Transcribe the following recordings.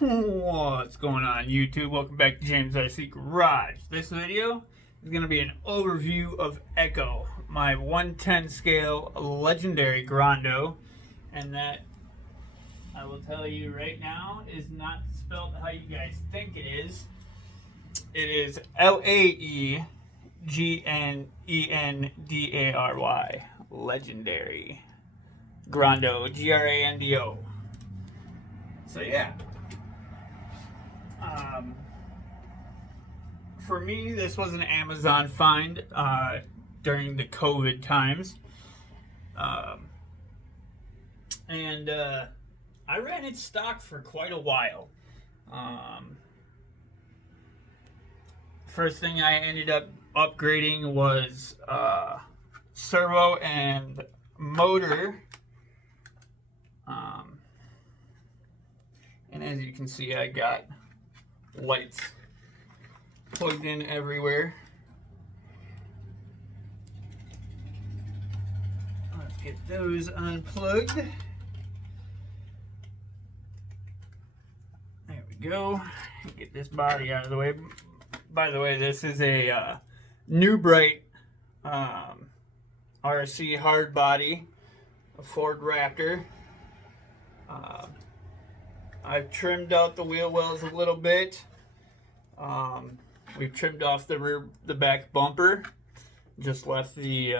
What's going on, YouTube? Welcome back to James RC Garage. This video is going to be an overview of Echo, my 110 scale Legendary Grando, and that, I will tell you right now, is not spelled how you guys think it is. It is Laegendary, Legendary Grando, Grando. So yeah. For me, this was an Amazon find during the COVID times. And I ran its stock for quite a while. First thing I ended up upgrading was servo and motor. And as you can see, I got lights plugged in everywhere. Let's get those unplugged. There we go. Get this body out of the way. By the way, this is a New Bright RC hard body, a Ford Raptor. I've trimmed out the wheel wells a little bit. We've trimmed off the back bumper. Just left the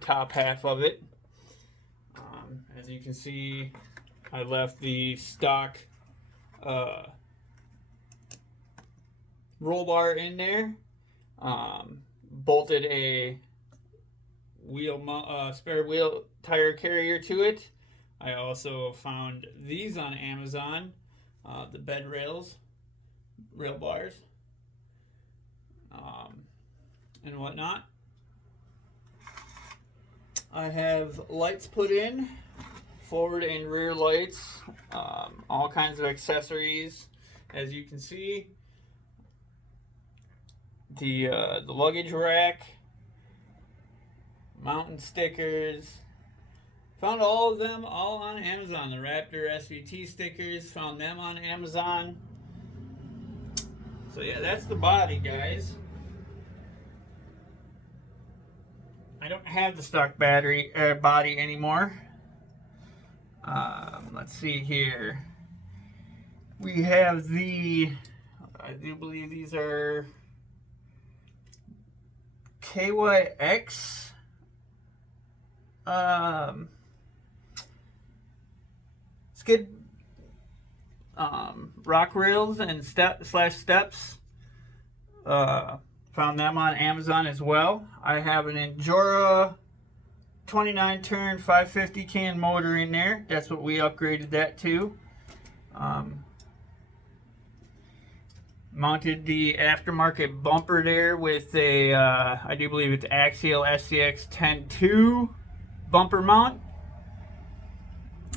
top half of it. As you can see, I left the stock roll bar in there. Bolted a spare wheel tire carrier to it. I also found these on Amazon. The bed rails, rail bars, and whatnot. I have lights put in, forward and rear lights, all kinds of accessories. As you can see, the luggage rack, mountain stickers. Found all of them all on Amazon. The Raptor SVT stickers, found them on Amazon. So yeah, that's the body, guys. I don't have the stock body anymore. Let's see here. We have I do believe these are KYX. Skid rock rails and steps. Found them on Amazon as well. I have an Endura 29 turn 550 can motor in there. That's what we upgraded that to. Mounted the aftermarket bumper there with a I do believe it's Axial SCX 10.2 bumper mount.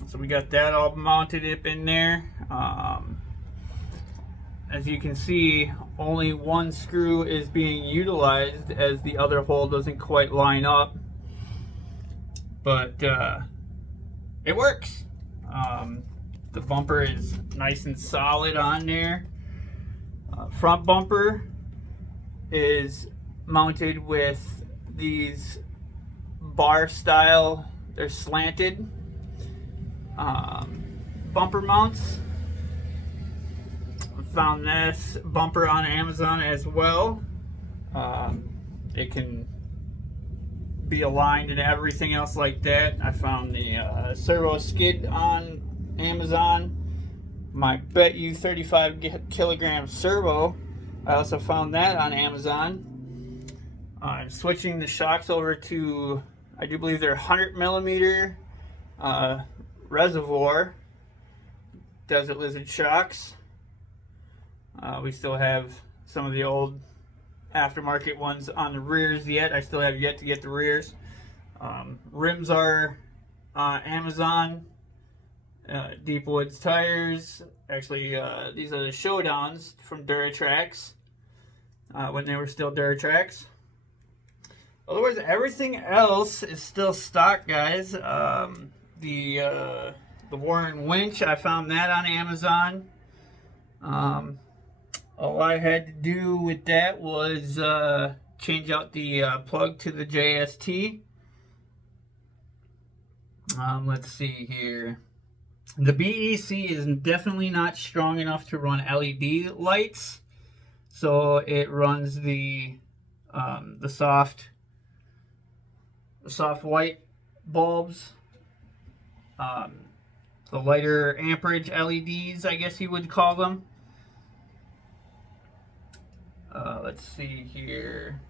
So we got that all mounted up in there. As you can see, only one screw is being utilized as the other hole doesn't quite line up. But it works. The bumper is nice and solid on there. Front bumper is mounted with these bar style, they're slanted bumper mounts. Found this bumper on Amazon as well. It can be aligned and everything else like that. I found the servo skid on Amazon. My Bet You 35 kilogram servo, I also found that on Amazon. I'm switching the shocks over to, I do believe they're 100 millimeter reservoir Desert Lizard shocks. We still have some of the old aftermarket ones on the rears yet. I still have yet to get the rears. Rims are Amazon. Deep Woods tires. Actually, these are the Showdowns from Duratrax when they were still Duratrax. Otherwise, everything else is still stock, guys. The Warren winch, I found that on Amazon. All I had to do with that was change out the plug to the JST. Let's see here. The BEC is definitely not strong enough to run LED lights, so it runs the soft white bulbs, the lighter amperage LEDs, I guess you would call them. Let's see here.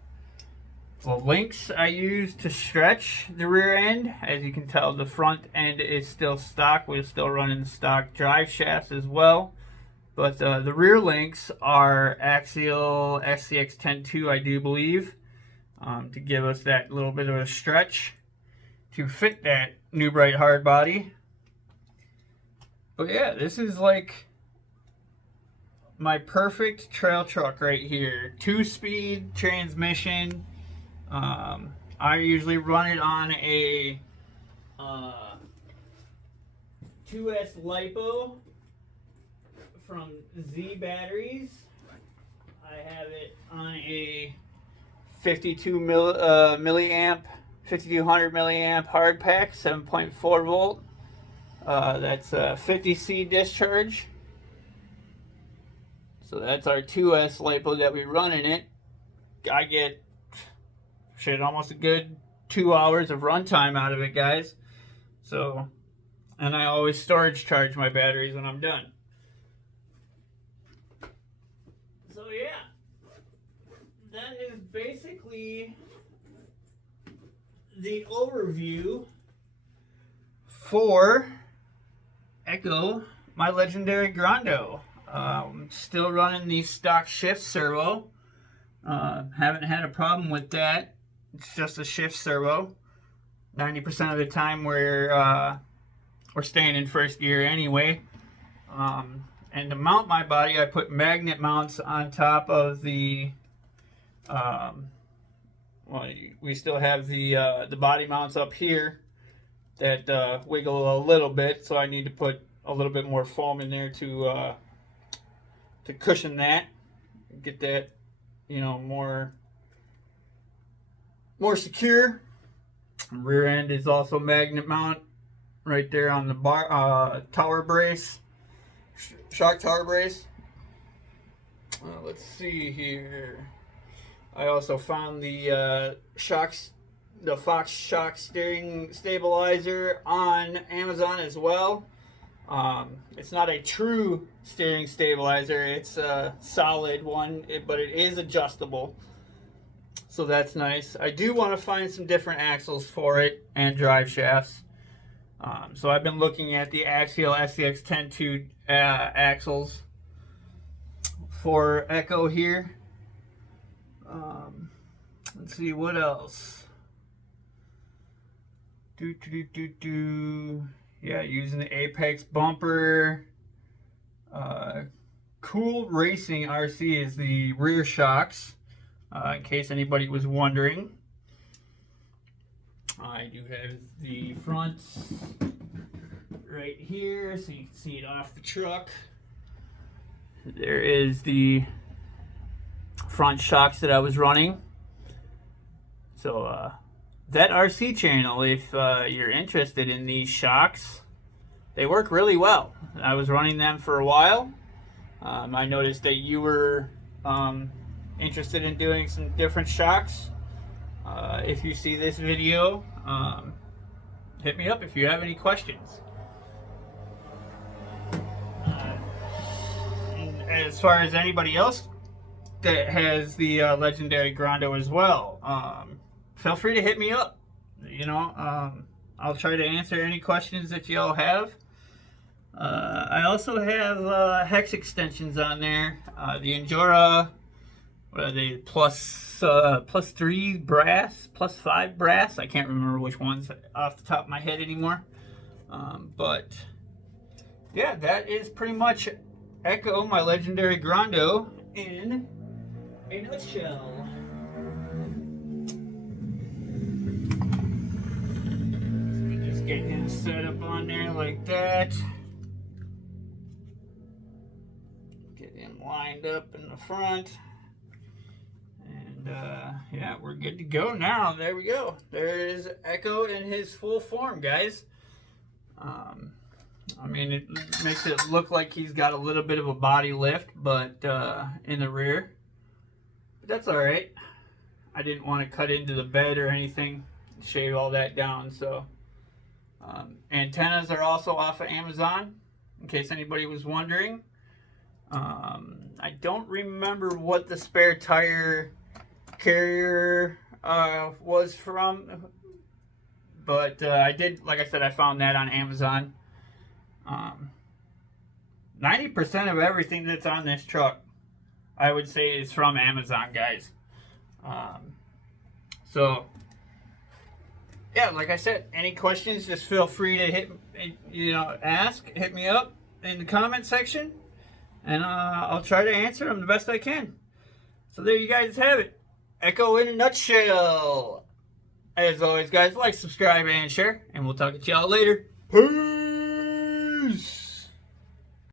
The links I use to stretch the rear end, as you can tell, the front end is still stock. We're still running stock drive shafts as well. But the rear links are axial SCX-10-2, I do believe, to give us that little bit of a stretch to fit that New Bright hard body. But yeah, this is like my perfect trail truck right here. 2-speed transmission. I usually run it on a 2S LiPo from Z Batteries. I have it on a 5200 milliamp hard pack, 7.4 volt. That's a 50C discharge. So that's our 2S LiPo that we run in it. I get almost a good 2 hours of runtime out of it, guys. So, and I always storage charge my batteries when I'm done. So yeah, that is basically the overview for Echo, my Laegendary Grando. Still running the stock shift servo. Haven't had a problem with that. It's just a shift servo. 90% of the time we're staying in first gear anyway. And to mount my body, I put magnet mounts on top of the. Well, we still have the body mounts up here that wiggle a little bit, so I need to put a little bit more foam in there to cushion that, get that, you know, more secure. Rear end is also magnet mount right there on the bar tower brace, shock tower brace. Let's see here. I also found the Fox shock steering stabilizer on Amazon as well. It's not a true steering stabilizer, it's a solid one, but it is adjustable, so that's nice. I do want to find some different axles for it and drive shafts, so I've been looking at the axial SCX-10-2 axles for Echo here. Let's see what else. Yeah, using the Apex bumper. Cool Racing RC is the rear shocks, in case anybody was wondering. I do have the fronts right here, so you can see it off the truck. There is the front shocks that I was running. So that RC channel, if you're interested in these shocks, they work really well. I was running them for a while. I noticed that you were interested in doing some different shocks. If you see this video, hit me up if you have any questions. And as far as anybody else that has the Laegendary Grando as well, feel free to hit me up. You know, I'll try to answer any questions that y'all have. I also have hex extensions on there. The Endura, what are they, plus 3 brass, plus 5 brass. I can't remember which ones off the top of my head anymore. But yeah, that is pretty much Echo, my Laegendary Grando, in a nutshell. Just get him set up on there like that. Get him lined up in the front. And yeah, we're good to go now. There we go. There is Echo in his full form, guys. I mean, it makes it look like he's got a little bit of a body lift, but in the rear. But that's all right. I didn't want to cut into the bed or anything, shave all that down. So antennas are also off of Amazon, in case anybody was wondering. I don't remember what the spare tire carrier was from, but I did, like I said, I found that on Amazon. 90% of everything that's on this truck, I would say, is from Amazon, guys. So yeah, like I said, any questions, just feel free to hit me up in the comment section, and I'll try to answer them the best I can. So there you guys have it. Echo in a nutshell. As always, guys, like, subscribe, and share, and we'll talk to y'all later. Peace!